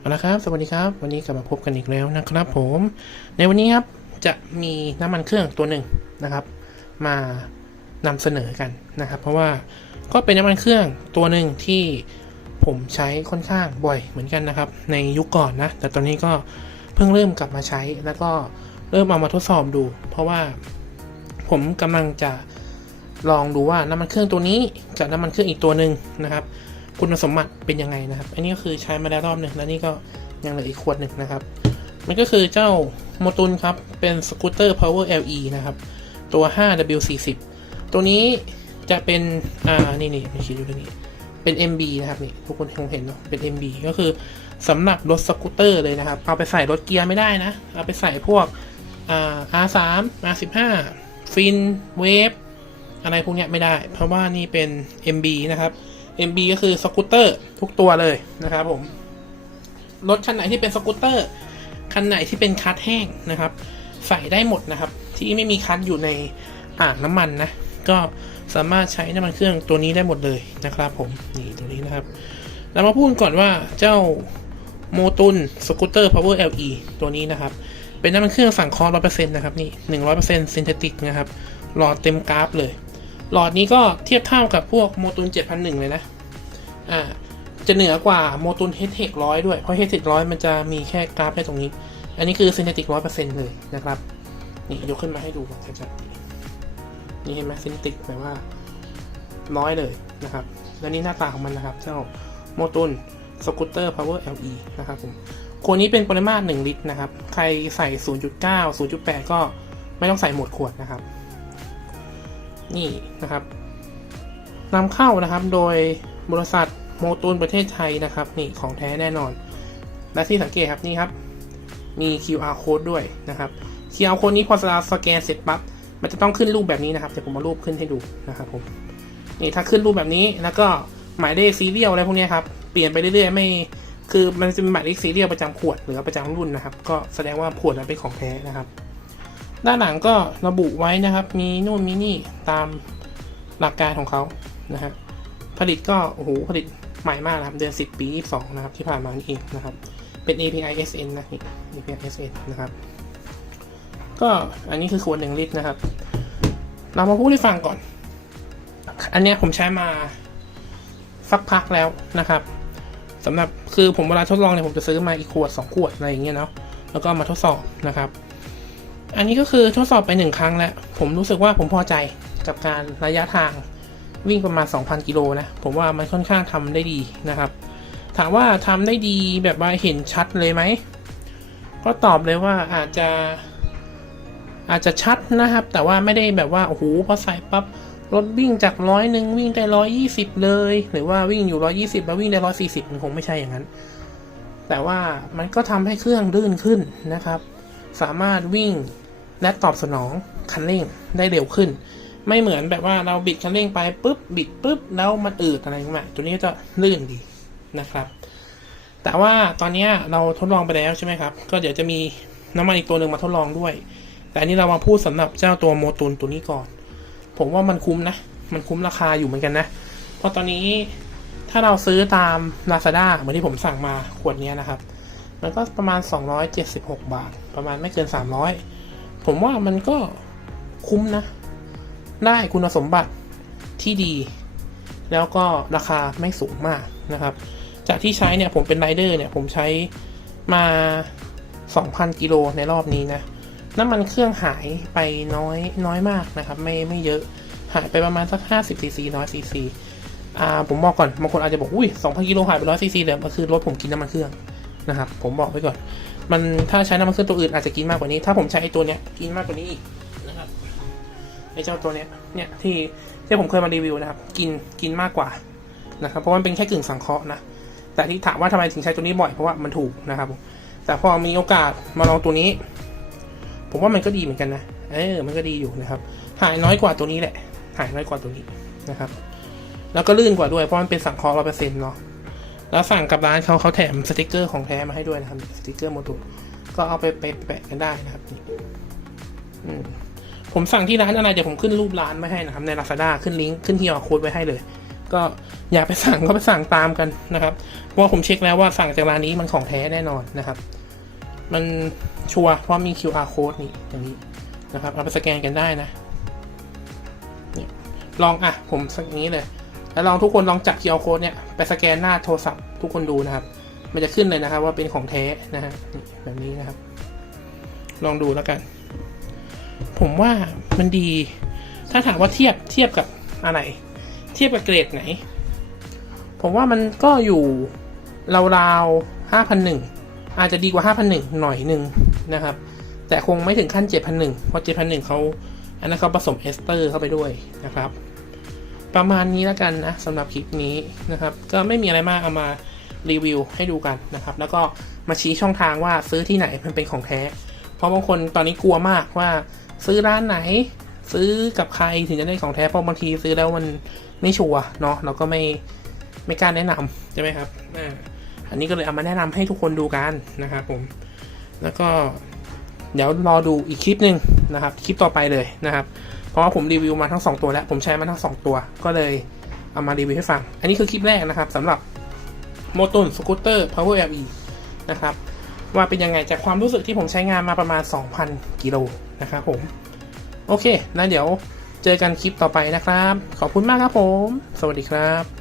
เอาละครับ สวัสดีครับ วันนี้กลับมาพบกันอีกแล้วนะครับผม ในวันนี้ครับจะมีน้ำมันเครื่องตัวหนึ่งนะครับ มานำเสนอกันนะครับ เพราะว่าก็เป็นน้ำมันเครื่องตัวหนึ่งที่ผมใช้ค่อนข้างบ่อยเหมือนกันนะครับ ในยุคก่อนนะ แต่ตอนนี้ก็เพิ่งเริ่มกลับมาใช้แล้วก็เริ่มเอามาทดสอบดู เพราะว่าผมกำลังจะลองดูว่าน้ำมันเครื่องตัวนี้กับน้ำมันเครื่องอีกตัวหนึ่งนะครับ คุณสมบัติเป็นยังไงนะครับ อันนี้ก็คือใช้มาแล้วรอบหนึ่งแล้วนี่ก็ยังเหลืออีกขวดหนึ่งนะครับ มันก็คือเจ้าโมตุนครับ เป็นสกูตเตอร์ Power LE นะครับ ตัว 5W40 ตัวนี้จะเป็น อ่า นี่นี่ไม่คิดดูตรงนี้ เป็น MB นะครับนี่ทุกคนคงเห็นเนาะ เป็น MB ก็คือสำหรับรถสกูตเตอร์เลยนะครับ เอาไปใส่รถเกียร์ไม่ได้นะ เอาไปใส่พวก อ่า R3 R15 ฟินเวฟอะไรพวกเนี้ยไม่ได้ เพราะว่านี่เป็น MB นะครับ MB ก็คือสกูตเตอร์ทุกตัวเลยนะครับผม รถคันไหนที่เป็นสกูตเตอร์คันไหนที่เป็นคัสแห้งนะครับ ใส่ได้หมดนะครับ ที่ไม่มีคัสอยู่ในอ่างน้ำมันนะ ก็สามารถใช้น้ำมันเครื่องตัวนี้ได้หมดเลยนะครับผม นี่ตัวนี้นะครับ เรามาพูดก่อนว่าเจ้าโมตุนสกูตเตอร์พาวเวอร์ LE ตัวนี้นะครับ เป็นน้ำมันเครื่องสั่งคอร้อยเปอร์เซ็นต์นะครับนี่หนึ่งร้อยเปอร์เซ็นต์ซินเทติกนะครับหลอดเต็มกราฟเลย หลอดนี้ก็เทียบเท่ากับพวกโมตุน7001 เลยนะ อ่า จะเหนือกว่าโมตุนเฮดเทคร้อยด้วย เพราะเฮดเทคร้อยมันจะมีแค่กราฟแค่ตรงนี้ อันนี้คือซินเทติกร้อยเปอร์เซ็นต์เลยนะครับ นี่ยกขึ้นมาให้ดูนชัดๆนี่เห็นไหมซินเทติกแปลว่าร้อยเลยนะครับ และนี่หน้าตาของมันนะครับ เจ้าโมตุนสกูตเตอร์พาวเวอร์ LE นะครับผมขวดนี้เป็นปริมาตร 1 ลิตรนะครับ ใครใส่ 0.9 0.8 ก็ไม่ต้องใส่หมดขวดนะครับ นี่นะครับนำเข้านะครับโดยบริษัทโมตูนประเทศไทยนะครับ นี่ของแท้แน่นอน และที่สังเกตครับนี่ครับ มี QR code ด้วยนะครับ QR code นี้พอเราสแกนเสร็จปั๊บมันจะต้องขึ้นรูปแบบนี้นะครับเดี๋ยวผมมารูปขึ้นให้ดูนะครับผมนี่ถ้าขึ้นรูปแบบนี้แล้วก็หมายเลขซีเรียลอะไรพวกนี้ครับเปลี่ยนไปเรื่อยๆไม่คือมันจะเป็นหมายเลขซีเรียลประจำขวดหรือประจำรุ่นนะครับ ก็แสดงว่าขวดนั้นเป็นของแท้นะครับ ด้านหลังก็ระบุไว้นะครับ มีนู่นมีนี่ตามหลักการของเขานะฮะผลิตก็โอ้โหผลิตใหม่มากนะครับ เดือน 10 ปี 22 นะครับ ที่ผ่านมานี่เองนะครับ เป็น API SN นะ API SN นะครับ ก็อันนี้คือขวดหนึ่งลิตรนะครับ เรามาพูดให้ฟังก่อน อันเนี้ยผมใช้มาสักพักแล้วนะครับสำหรับคือผมเวลาทดลองเนี่ยผมจะซื้อมาอีกขวด 2 ขวดอะไรอย่างเงี้ยเนาะแล้วก็มาทดสอบนะครับ อันนี้ก็คือทดสอบไปหนึ่งครั้งแล้ว ผมรู้สึกว่าผมพอใจกับการระยะทางวิ่งประมาณ 2,000 กิโลนะ ผมว่ามันค่อนข้างทำได้ดีนะครับ ถามว่าทำได้ดีแบบว่าเห็นชัดเลยไหม ก็ตอบเลยว่าอาจจะอาจจะชัดนะครับ แต่ว่าไม่ได้แบบว่า โอ้โห พอใส่ปั๊บรถวิ่งจากร้อยหนึ่งวิ่งได้ร้อยยี่สิบเลย หรือว่าวิ่งอยู่ร้อยี่สิบแล้ววิ่งได้ร้อยสี่สิบมันคงไม่ใช่อย่างนั้น แต่ว่ามันก็ทำให้เครื่องลื่นขึ้นนะครับ สามารถวิ่ง และตอบสนองคันเร่งได้เร็วขึ้น ไม่เหมือนแบบว่าเราบิดคันเร่งไปปุ๊บบิดปุ๊บแล้วมันอืดอะไรเงี้ยตัวนี้ก็จะลื่นดีนะครับ แต่ว่าตอนนี้เราทดลองไปแล้วใช่ไหมครับ ก็เดี๋ยวจะมีน้ำมันอีกตัวหนึ่งมาทดลองด้วย แต่อันนี้เรามาพูดสำหรับเจ้าตัวโมตุนตัวนี้ก่อน ผมว่ามันคุ้มนะ มันคุ้มราคาอยู่เหมือนกันนะ เพราะตอนนี้ถ้าเราซื้อตาม Lazada เหมือนที่ผมสั่งมาขวดนี้นะครับ มันก็ประมาณ 276 บาท ประมาณไม่เกิน 300 ผมว่ามันก็คุ้มนะ ได้คุณสมบัติที่ดี แล้วก็ราคาไม่สูงมากนะครับ จากที่ใช้เนี่ยผมเป็นไรเดอร์เนี่ย ผมใช้มา 2,000 กิโลในรอบนี้นะ น้ำมันเครื่องหายไปน้อยน้อยมากนะครับ ไม่ไม่เยอะหายไปประมาณสัก 50ซีซีร้อยซีซีอ่าผมบอกก่อนบางคนอาจจะบอกอุ้ย2,000 กิโลหายไปร้อยซีซีเลยมันคือรถผมกินน้ำมันเครื่อง นะครับ ผมบอกไว้ก่อน มันถ้าใช้น้ำมันเครื่องตัวอื่นอาจจะกินมากกว่านี้ ถ้าผมใช้ไอ้ตัวเนี้ยกินมากกว่านี้อีกนะครับไอ้เจ้าตัวเนี้ยเนี่ยที่ที่ผมเคยมารีวิวนะครับ กินกินมากกว่านะครับเพราะมันเป็นแค่กึ่งสังเคราะห์นะแต่ที่ถามว่าทำไมถึงใช้ตัวนี้บ่อยเพราะว่ามันถูกนะครับแต่พอมีโอกาสมาลองตัวนี้ ผมว่ามันก็ดีเหมือนกันนะเออมันก็ดีอยู่นะครับ หายน้อยกว่าตัวนี้แหละ หายน้อยกว่าตัวนี้นะครับ แล้วก็ลื่นกว่าด้วยเพราะมันเป็นสังเคราะห์ร้อยเปอร์เซ็นต์เนาะ แล้วสั่งกับร้านเขาเขาแถมสติกเกอร์ของแท้มาให้ด้วยนะครับ สติกเกอร์โมตุก็เอาไปไปแปะกันได้นะครับผมสั่งที่ร้านอะไรเดี๋ยวผมขึ้นรูปร้านไว้ให้นะครับ ใน Lazada ขึ้นลิงก์ขึ้นที่ออโค้ดไว้ให้เลย ก็อยากไปสั่งก็ไปสั่งตามกันนะครับเพราะผมเช็คแล้วว่าสั่งจากร้านนี้มันของแท้แน่นอนนะครับ มันชัวร์เพราะมี QR code นี่อย่างนี้นะครับ เอาไปสแกนกันได้นะลองอะผมสักนี้เลย แล้วลองทุกคนลองจับ QR code เนี่ยไปสแกนหน้าโทรศัพท์ทุกคนดูนะครับ มันจะขึ้นเลยนะครับว่าเป็นของแท้นะฮะแบบนี้นะครับ ลองดูแล้วกัน ผมว่ามันดี ถ้าถามว่าเทียบเทียบกับอะไรเทียบกับเกรดไหน ผมว่ามันก็อยู่ราวๆห้าพันหนึ่งอาจจะดีกว่าห้าพันหนึ่งหน่อยหนึ่งนะครับ แต่คงไม่ถึงขั้นเจ็ดพันหนึ่งเพราะเจ็ดพันหนึ่งเขาอันนั้นเขาผสมเอสเตอร์เข้าไปด้วยนะครับ ประมาณนี้แล้วกันนะสำหรับคลิปนี้นะครับ ก็ไม่มีอะไรมากเอามารีวิวให้ดูกันนะครับ แล้วก็มาชี้ช่องทางว่าซื้อที่ไหนมันเป็นของแท้ เพราะบางคนตอนนี้กลัวมากว่า ซื้อร้านไหน ซื้อกับใครถึงจะได้ของแท้เพราะบางทีซื้อแล้วมันไม่ชัวร์เนาะเราก็ไม่ไม่กล้าแนะนำใช่ไหมครับอ่าอันนี้ก็เลยเอามาแนะนำให้ทุกคนดูกันนะครับผม แล้วก็เดี๋ยวรอดูอีกคลิปหนึ่งนะครับ คลิปต่อไปเลยนะครับ เพราะว่าผมรีวิวมาทั้ง 2 ตัวแล้ว ผมใช้มาทั้ง 2 ตัว ก็เลยเอามารีวิวให้ฟัง อันนี้คือคลิปแรกนะครับสำหรับโมตุนสกูตเตอร์ Power LE นะครับว่าเป็นยังไงจากความรู้สึกที่ผมใช้งานมาประมาณ 2,000 กิโลนะครับผม โอเค แล้วเดี๋ยวเจอกันคลิปต่อไปนะครับ ขอบคุณมากครับผม สวัสดีครับ